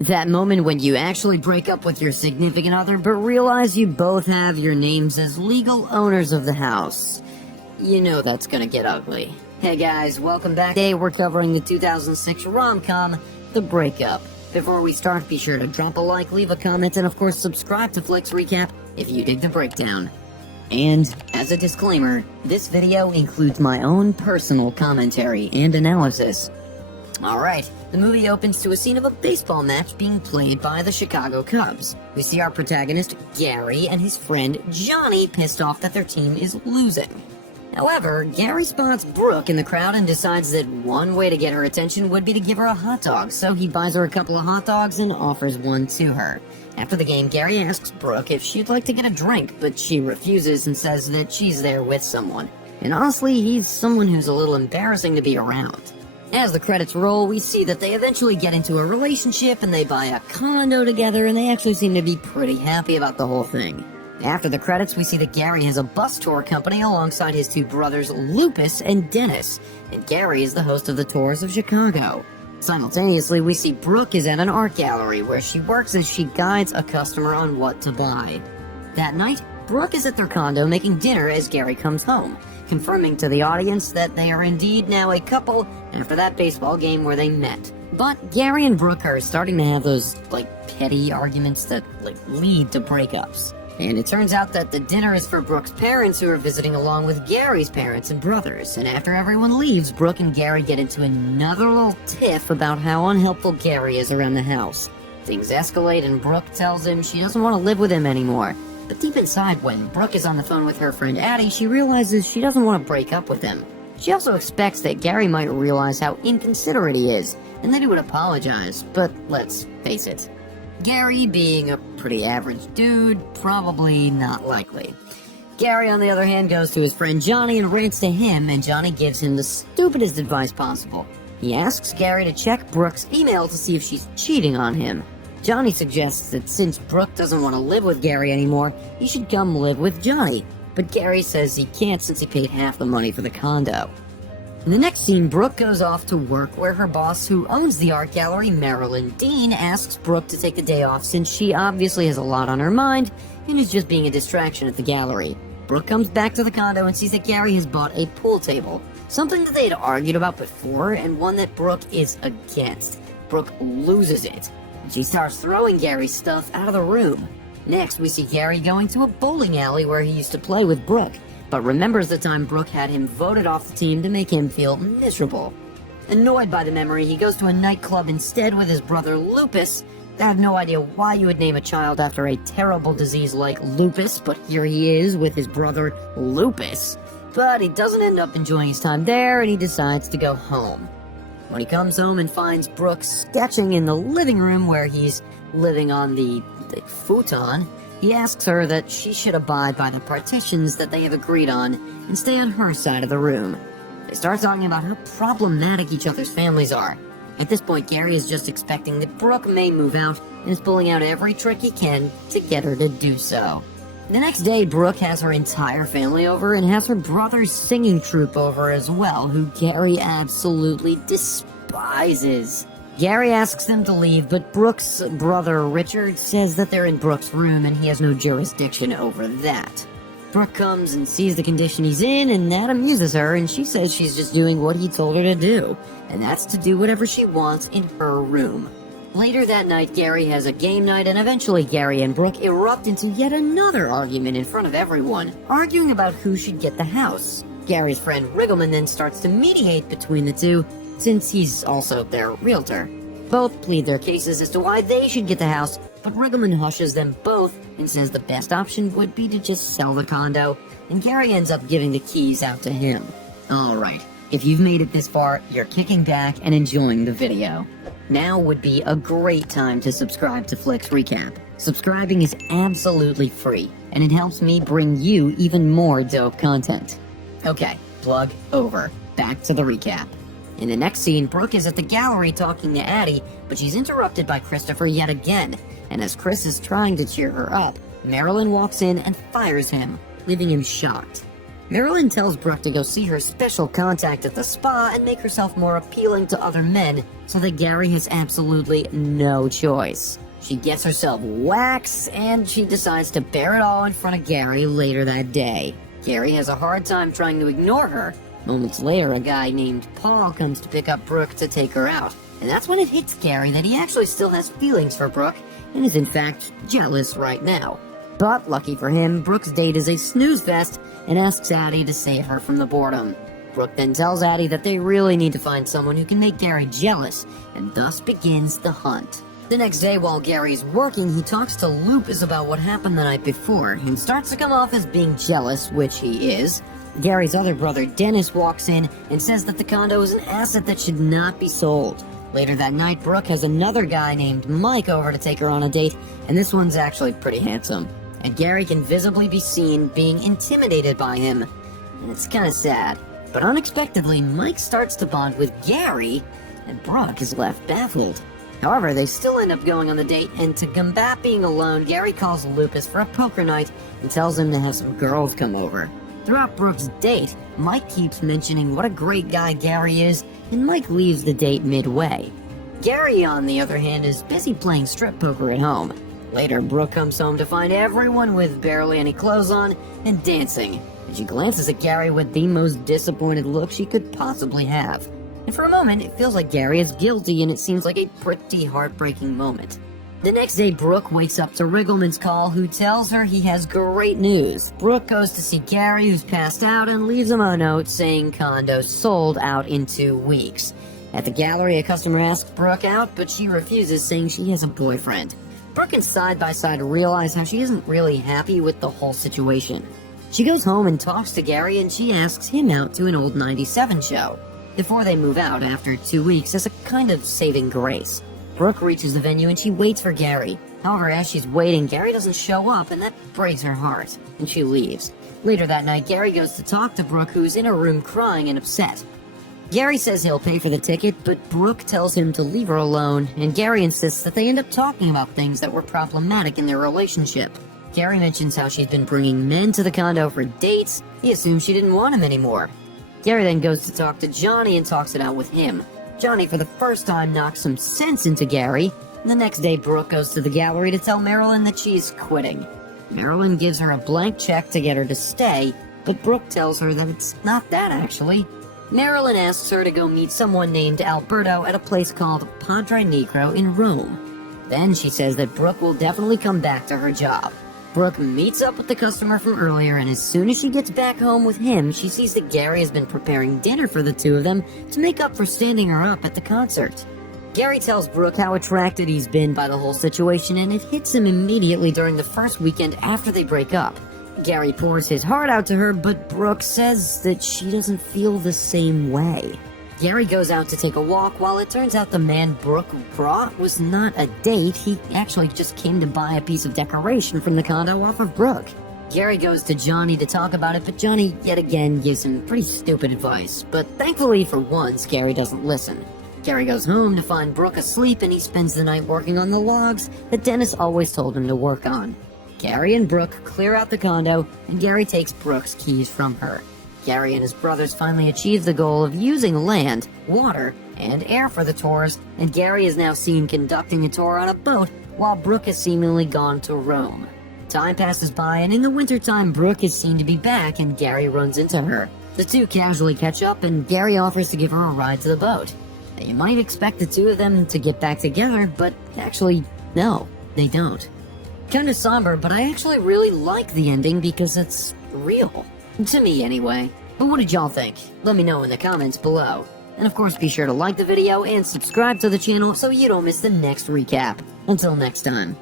That moment when you actually break up with your significant other but realize you both have your names as legal owners of the house. You know that's gonna get ugly. Hey guys, welcome back. Today we're covering the 2006 rom-com, The Breakup. Before we start, be sure to drop a like, leave a comment, and of course subscribe to Flicks Recap if you dig the breakdown. And, as a disclaimer, this video includes my own personal commentary and analysis. Alright, the movie opens to a scene of a baseball match being played by the Chicago Cubs. We see our protagonist, Gary, and his friend, Johnny, pissed off that their team is losing. However, Gary spots Brooke in the crowd and decides that one way to get her attention would be to give her a hot dog, so he buys her a couple of hot dogs and offers one to her. After the game, Gary asks Brooke if she'd like to get a drink, but she refuses and says that she's there with someone. And honestly, he's someone who's a little embarrassing to be around. As the credits roll, we see that they eventually get into a relationship and they buy a condo together, and they actually seem to be pretty happy about the whole thing. After the credits, we see that Gary has a bus tour company alongside his two brothers, Lupus and Dennis, and Gary is the host of the Tours of Chicago. Simultaneously, we see Brooke is at an art gallery where she works as she guides a customer on what to buy. That night, Brooke is at their condo making dinner as Gary comes home, confirming to the audience that they are indeed now a couple after that baseball game where they met. But Gary and Brooke are starting to have those, petty arguments that, lead to breakups. And it turns out that the dinner is for Brooke's parents, who are visiting along with Gary's parents and brothers. And after everyone leaves, Brooke and Gary get into another little tiff about how unhelpful Gary is around the house. Things escalate and Brooke tells him she doesn't want to live with him anymore. But deep inside, when Brooke is on the phone with her friend Addie, she realizes she doesn't want to break up with him. She also expects that Gary might realize how inconsiderate he is, and that he would apologize, but let's face it. Gary, being a pretty average dude, probably not likely. Gary, on the other hand, goes to his friend Johnny and rants to him, and Johnny gives him the stupidest advice possible. He asks Gary to check Brooke's email to see if she's cheating on him. Johnny suggests that since Brooke doesn't want to live with Gary anymore, he should come live with Johnny, but Gary says he can't since he paid half the money for the condo. In the next scene, Brooke goes off to work where her boss, who owns the art gallery, Marilyn Dean, asks Brooke to take the day off since she obviously has a lot on her mind and is just being a distraction at the gallery. Brooke comes back to the condo and sees that Gary has bought a pool table, something that they had argued about before and one that Brooke is against. Brooke loses it. She starts throwing Gary's stuff out of the room. Next, we see Gary going to a bowling alley where he used to play with Brooke, but remembers the time Brooke had him voted off the team to make him feel miserable. Annoyed by the memory, he goes to a nightclub instead with his brother Lupus. I have no idea why you would name a child after a terrible disease like lupus, but here he is with his brother Lupus. But he doesn't end up enjoying his time there, and he decides to go home. When he comes home and finds Brooke sketching in the living room where he's living on the futon, he asks her that she should abide by the partitions that they have agreed on and stay on her side of the room. They start talking about how problematic each other's families are. At this point, Gary is just expecting that Brooke may move out and is pulling out every trick he can to get her to do so. The next day, Brooke has her entire family over and has her brother's singing troupe over as well, who Gary absolutely despises. Gary asks them to leave, but Brooke's brother Richard says that they're in Brooke's room and he has no jurisdiction over that. Brooke comes and sees the condition he's in, and that amuses her, and she says she's just doing what he told her to do, and that's to do whatever she wants in her room. Later that night, Gary has a game night, and eventually Gary and Brooke erupt into yet another argument in front of everyone, arguing about who should get the house. Gary's friend Riggleman then starts to mediate between the two, since he's also their realtor. Both plead their cases as to why they should get the house, but Riggleman hushes them both and says the best option would be to just sell the condo, and Gary ends up giving the keys out to him. Alright, if you've made it this far, you're kicking back and enjoying the video. Now would be a great time to subscribe to Flicks Recap. Subscribing is absolutely free, and it helps me bring you even more dope content. Okay, plug over. Back to the recap. In the next scene, Brooke is at the gallery talking to Addie, but she's interrupted by Christopher yet again, and as Chris is trying to cheer her up, Marilyn walks in and fires him, leaving him shocked. Marilyn tells Brooke to go see her special contact at the spa and make herself more appealing to other men so that Gary has absolutely no choice. She gets herself waxed, and she decides to bear it all in front of Gary later that day. Gary has a hard time trying to ignore her. Moments later, a guy named Paul comes to pick up Brooke to take her out. And that's when it hits Gary that he actually still has feelings for Brooke and is in fact jealous right now. But lucky for him, Brooke's date is a snooze fest and asks Addie to save her from the boredom. Brooke then tells Addie that they really need to find someone who can make Gary jealous, and thus begins the hunt. The next day, while Gary's working, he talks to Lupus about what happened the night before and starts to come off as being jealous, which he is. Gary's other brother, Dennis, walks in and says that the condo is an asset that should not be sold. Later that night, Brooke has another guy named Mike over to take her on a date, and this one's actually pretty handsome. And Gary can visibly be seen being intimidated by him, and it's kinda sad. But unexpectedly, Mike starts to bond with Gary, and Brooke is left baffled. However, they still end up going on the date, and to combat being alone, Gary calls Lupus for a poker night and tells him to have some girls come over. Throughout Brooke's date, Mike keeps mentioning what a great guy Gary is, and Mike leaves the date midway. Gary, on the other hand, is busy playing strip poker at home. Later, Brooke comes home to find everyone with barely any clothes on and dancing, and she glances at Gary with the most disappointed look she could possibly have. And for a moment, it feels like Gary is guilty, and it seems like a pretty heartbreaking moment. The next day, Brooke wakes up to Riggleman's call, who tells her he has great news. Brooke goes to see Gary, who's passed out, and leaves him a note saying condo sold out in 2 weeks. At the gallery, a customer asks Brooke out, but she refuses, saying she has a boyfriend. Brooke and Side by Side realize how she isn't really happy with the whole situation. She goes home and talks to Gary, and she asks him out to an old 97 show. Before they move out after 2 weeks as a kind of saving grace. Brooke reaches the venue and she waits for Gary. However, as she's waiting, Gary doesn't show up, and that breaks her heart, and she leaves. Later that night, Gary goes to talk to Brooke, who's in her room crying and upset. Gary says he'll pay for the ticket, but Brooke tells him to leave her alone, and Gary insists that they end up talking about things that were problematic in their relationship. Gary mentions how she's been bringing men to the condo for dates. He assumes she didn't want him anymore. Gary then goes to talk to Johnny and talks it out with him. Johnny, for the first time, knocks some sense into Gary. The next day, Brooke goes to the gallery to tell Marilyn that she's quitting. Marilyn gives her a blank check to get her to stay, but Brooke tells her that it's not that, actually. Marilyn asks her to go meet someone named Alberto at a place called Padre Negro in Rome. Then she says that Brooke will definitely come back to her job. Brooke meets up with the customer from earlier, and as soon as she gets back home with him, she sees that Gary has been preparing dinner for the two of them to make up for standing her up at the concert. Gary tells Brooke how attracted he's been by the whole situation, and it hits him immediately during the first weekend after they break up. Gary pours his heart out to her, but Brooke says that she doesn't feel the same way. Gary goes out to take a walk, while it turns out the man Brooke brought was not a date. He actually just came to buy a piece of decoration from the condo off of Brooke. Gary goes to Johnny to talk about it, but Johnny yet again gives him pretty stupid advice. But thankfully for once, Gary doesn't listen. Gary goes home to find Brooke asleep, and he spends the night working on the logs that Dennis always told him to work on. Gary and Brooke clear out the condo, and Gary takes Brooke's keys from her. Gary and his brothers finally achieve the goal of using land, water, and air for the tours, and Gary is now seen conducting a tour on a boat while Brooke has seemingly gone to Rome. Time passes by, and in the wintertime, Brooke is seen to be back, and Gary runs into her. The two casually catch up, and Gary offers to give her a ride to the boat. You might expect the two of them to get back together, but actually, no, they don't. Kinda somber, but I actually really like the ending because it's real. To me, anyway. But what did y'all think? Let me know in the comments below. And of course, be sure to like the video and subscribe to the channel so you don't miss the next recap. Until next time.